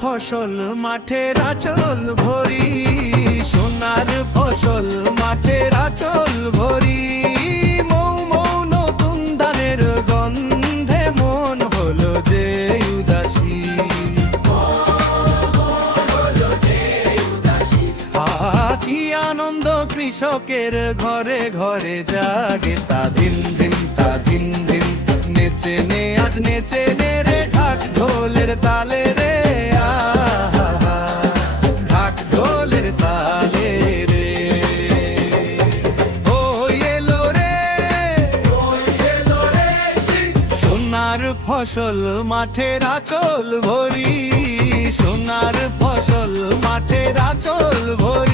ফসল মাঠের আচল ভরি, সোনার ফসল মাঠের আচল ভরি। মৌ মৌ নতুন ধানের গন্ধে মন হলো যে উদাসী। কি আনন্দ কৃষকের ঘরে ঘরে জাগে তা দিন দিন, তা দিন দিন। নেচে নে, আজ নেচে নে রে ঢাক ঢোলের তালে রে। সোনার ফসল মাঠে রাচল ভরি সোনার ফসল মাঠে রাচল ভরি।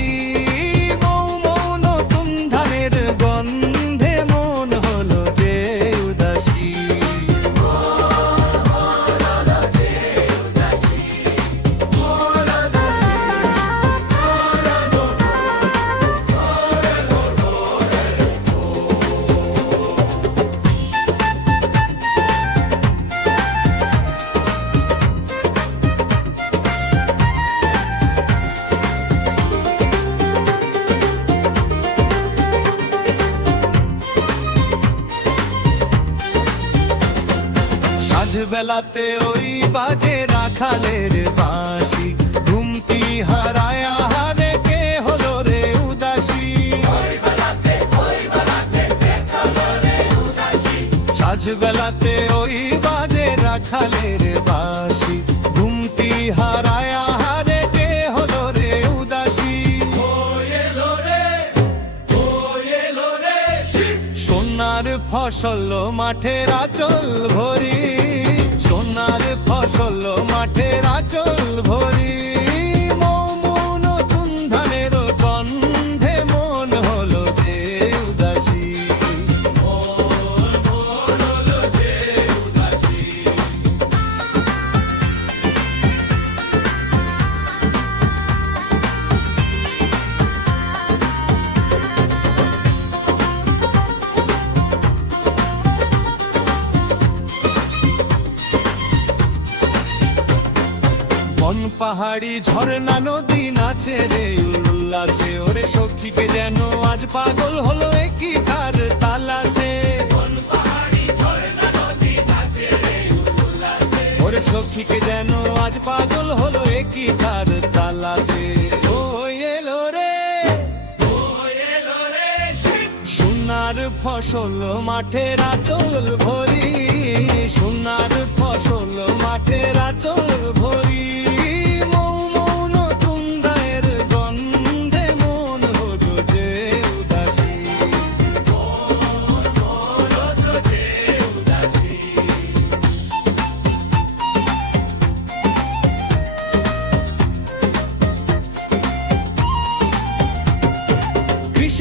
সাঝ বেলাতে ওই বাজে রাখালের বাঁশি। ঘুমটি হারায় হারে কে হলো রে উদাসী? সাঝ বেলাতে ওই বাজে রাখালের বাঁশি। ঘুমটি হারায় হারে কে হলো রে উদাসী? সোনার ফসল মাঠের আচল ভরি। ফসল মাঠের আচল ভরি। পাহাড়ি ঝর্ণা, নদী নাচে রে উল্লাসে। ওরে সখীকে যেন আজ পাগল হলো একই তার তালাসে ওরে সখীকে যেন আজ পাগল হলো একই তার তালাসে ফসল মাঠের আচল ভরি। সোনার ফসল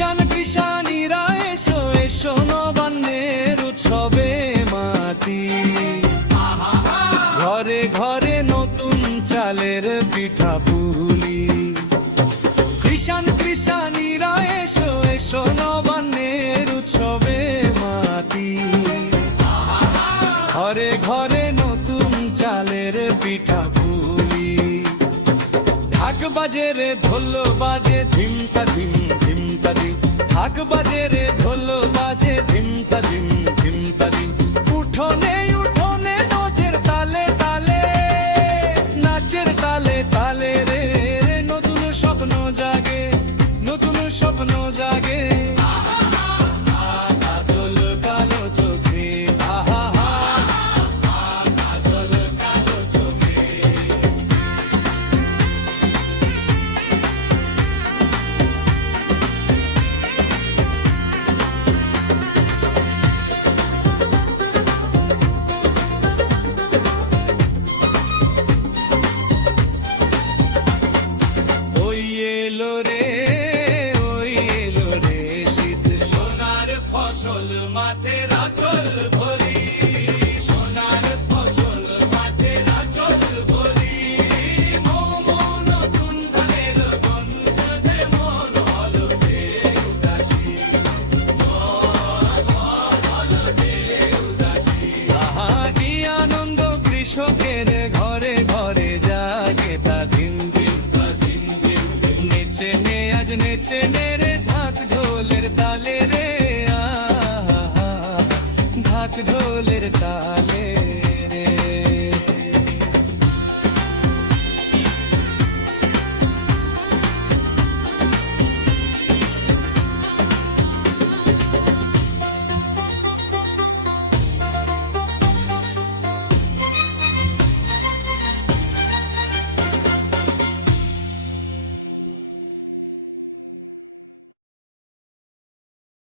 কৃষাণ কৃষাণীরা এসো এসো নবান্নের উৎসবে মাতি ঘরে ঘরে নতুন চালের পিঠা পুলি। কৃষাণ কৃষাণীরা এসো এসো নবান্নের উৎসবে মাতি ঘরে ঘরে নতুন চালের পিঠা পুলি। ঢাক বাজে রে, ঢোল বাজে ধিমতা ধিম ধিম ঢাক বাজে রে ঢোল বাজে ধিমতা ধিম নেচে নে রে ঢাক ঢোলের তালে রে আ। ঢাক ঢোলের তালে